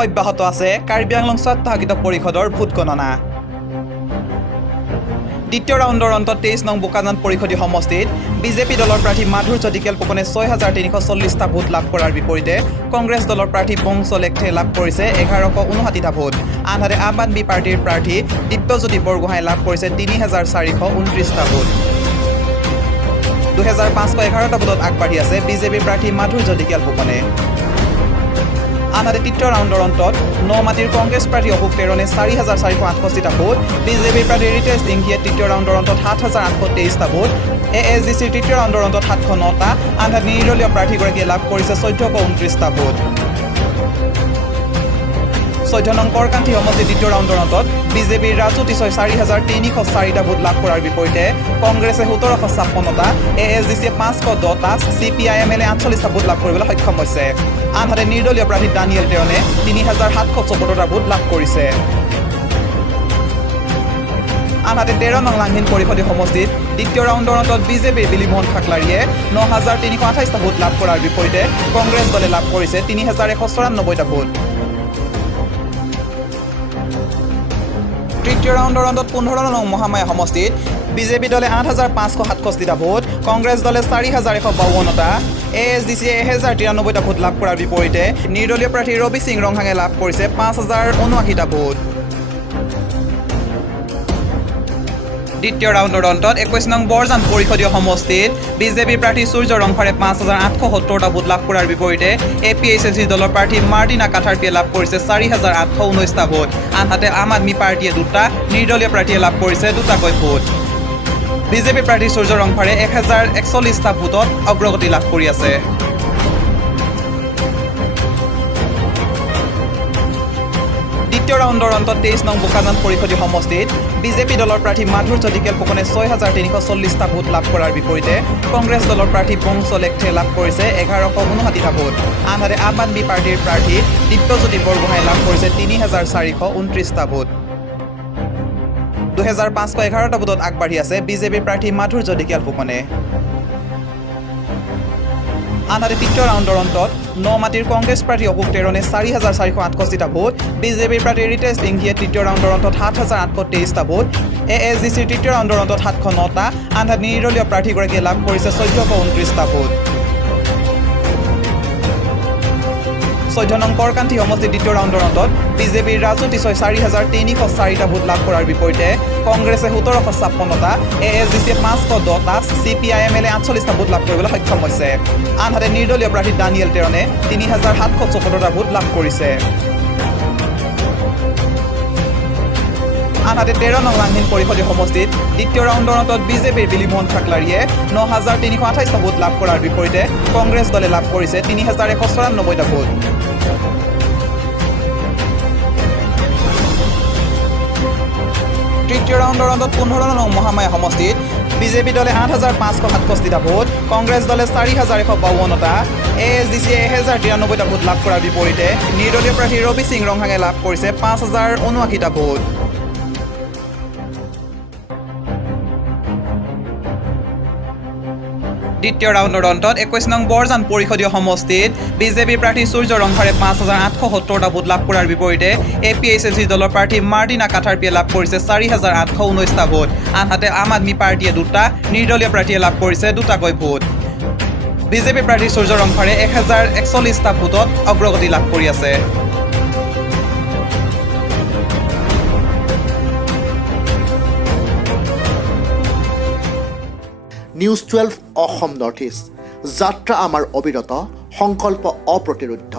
অব্যাহত আছে কাৰ্বি আংলং স্বায়ত্তশাসিত পৰিষদৰ ভোট গণনা দ্বিতীয় ৰাউণ্ডৰ অন্তত 23 নং বোকাজান পৰিষদীয় সমষ্টিত বিজেপি দলৰ প্ৰাৰ্থী মাধুৰ্য দিকেল ফুকনে 6340টা ভোট লাভ কৰাৰ বিপৰীতে কংগ্ৰেছ দলৰ প্ৰাৰ্থী বংশ লেখথে লাভ কৰিছে 1159টা ভোট আনহাতে আম আদমি পাৰ্টিৰ প্ৰাৰ্থী দিব্যজ্যোতি বৰগোহাঁই লাভ কৰিছে 3429টা ভোট 2511টা ভোটত আগবাঢ়ি আছে বিজেপিৰ প্ৰাৰ্থী মাধুৰ্য দিকেল ফুকনে আনহাতে তৃতীয় ৰাউণ্ডৰ অন্তত নমাটিৰ কংগ্ৰেছ প্ৰাৰ্থী অশোক তেৰণে 4468টা ভোট বিজেপিৰ প্ৰাৰ্থী ৰিতেশ সিংহিয়ে তৃতীয় ৰাউণ্ডৰ অন্তত 7823টা ভোট এএছডিচিৰ তৃতীয় ৰাউণ্ডৰ অন্তত 709টা আনহাতে নিৰ্দলীয় প্ৰাৰ্থীগৰাকীয়ে লাভ কৰিছে 1429টা ভোট 14 নং কৰকান্থী সমষ্টিৰ দ্বিতীয় ৰাউণ্ডৰ অন্তত বিজেপিৰ ৰাজু টিছই 4304টা ভোট লাভ কৰাৰ বিপৰীতে কংগ্ৰেছে 1756টা এএছডিচিয়ে 510টা চিপিআইএমএলে 48টা ভোট লাভ কৰিবলৈ সক্ষম হৈছে আনহাতে নিৰ্দলীয় প্ৰাৰ্থী দানিয়েল তেৰণে 3774টা ভোট লাভ কৰিছে আনহাতে 13 নং লাংহিন পৰিষদীয় সমষ্টিত দ্বিতীয় ৰাউণ্ডৰ অন্তত বিজেপিৰ বিলিমোহন খাকলাৰীয়ে 9328টা ভোট লাভ কৰাৰ বিপৰীতে কংগ্ৰেছ দলে লাভ কৰিছে 3194টা ভোট তৃতীয় ৰাউণ্ডৰ অন্তত 15 নং মহামায়া সমষ্টিত বিজেপি দলে 8567টা ভোট কংগ্ৰেছ দলে 4152টা এএছডিচিয়ে 1093টা ভোট লাভ কৰাৰ বিপৰীতে নিৰ্দলীয় প্ৰাৰ্থী ৰবি সিং ৰংহাঙে লাভ কৰিছে 5079টা ভোট দ্বিতীয় ৰাউণ্ডৰ অন্তত 21 নং বৰজান পৰিষদীয় সমষ্টিত বিজেপিৰ প্ৰাৰ্থী সূৰ্য ৰংফাৰে 5870টা ভোট লাভ কৰাৰ বিপৰীতে এপিএছএছি দলৰ প্ৰাৰ্থী মাৰ্টিনা কাঠাৰপিয়ে লাভ কৰিছে 4819টা ভোট আনহাতে আম আদমি পাৰ্টিয়ে 2টা নিৰ্দলীয় প্ৰাৰ্থীয়ে লাভ কৰিছে 2টাকৈ ভোট বিজেপি প্ৰাৰ্থী সূৰ্য ৰংফাৰে 1041টা ভোটত অগ্ৰগতি লাভ কৰি আছে দ্বিতীয় ৰাউণ্ডৰ অন্তত 23 নং বোকাজান পৰিষদীয় সমষ্টিত বিজেপি দলৰ প্ৰাৰ্থী মাধুৰ্য দিকেল ফুকনে 6340টা ভোট লাভ কৰাৰ বিপৰীতে কংগ্ৰেছ দলৰ প্ৰাৰ্থী বংশ লেখথে লাভ কৰিছে 1159টা ভোট আনহাতে আম আদমি পাৰ্টিৰ প্ৰাৰ্থী দিব্যজ্যোতি বৰগোহাঁই লাভ কৰিছে 3429টা ভোট 2511টা ভোটত আগবাঢ়ি আছে বিজেপিৰ প্ৰাৰ্থী মাধুৰ্য দিকেল ফুকনে আনহাতে তৃতীয় ৰাউণ্ডৰ অন্তত নমাটিৰ কংগ্ৰেছ প্ৰাৰ্থী অশোক তেৰণে 4468টা ভোট বিজেপিৰ প্ৰাৰ্থী ৰিতেশ সিংহিয়ে তৃতীয় ৰাউণ্ডৰ অন্তত 7823টা ভোট এএছডিচিৰ তৃতীয় ৰাউণ্ডৰ অন্তত 709টা আনহাতে নিৰ্দলীয় প্ৰাৰ্থীগৰাকীয়ে লাভ কৰিছে 1429টা ভোট 14 নং কৰকান্থী সমষ্টিৰ দ্বিতীয় ৰাউণ্ডৰ অন্তত বিজেপিৰ ৰাজু টিছই 4304টা ভোট লাভ কৰাৰ বিপৰীতে কংগ্ৰেছে 1756টা এএছডিচিয়ে 510টা চিপিআইএমএলে 48টা ভোট লাভ কৰিবলৈ সক্ষম হৈছে আনহাতে নিৰ্দলীয় প্ৰাৰ্থী দানিয়েল তেৰণে 3774টা ভোট লাভ কৰিছে আনহাতে 13 নং লাংহিন পৰিষদীয় সমষ্টিত দ্বিতীয় ৰাউণ্ডৰ অন্তত বিজেপিৰ বিলিমোহন খাকলাৰীয়ে 9328টা ভোট লাভ কৰাৰ বিপৰীতে কংগ্ৰেছ দলে লাভ কৰিছে 3194টা ভোট তৃতীয় ৰাউণ্ডৰ অন্তত 15 নং মহামায়া সমষ্টিত বিজেপি দলে 8567টা ভোট কংগ্ৰেছ দলে 4152টা এএছডিচিয়ে 1093টা ভোট লাভ কৰাৰ বিপৰীতে নিৰ্দলীয় প্ৰাৰ্থী ৰবি সিং ৰংহাঙে লাভ কৰিছে 5079টা ভোট দ্বিতীয় ৰাউণ্ডৰ অন্তত 21 নং বৰজান পৰিষদীয় সমষ্টিত বিজেপিৰ প্ৰাৰ্থী সূৰ্য ৰংফাৰে 5870টা ভোট লাভ কৰাৰ বিপৰীতে এপিএছএছি দলৰ প্ৰাৰ্থী মাৰ্টিনা কাঠাৰপিয়ে লাভ কৰিছে 4819টা ভোট আনহাতে আম আদমি পাৰ্টিয়ে 2টা নিৰ্দলীয় প্ৰাৰ্থীয়ে লাভ কৰিছে 2টাকৈ ভোট বিজেপি প্ৰাৰ্থী সূৰ্য ৰংফাৰে 1041টা ভোটত অগ্ৰগতি লাভ কৰি আছে নিউজ 12 অসম নৰ্থ ইষ্ট যাত্ৰা আমাৰ অবিৰত সংকল্প অপ্ৰতিৰোধ্য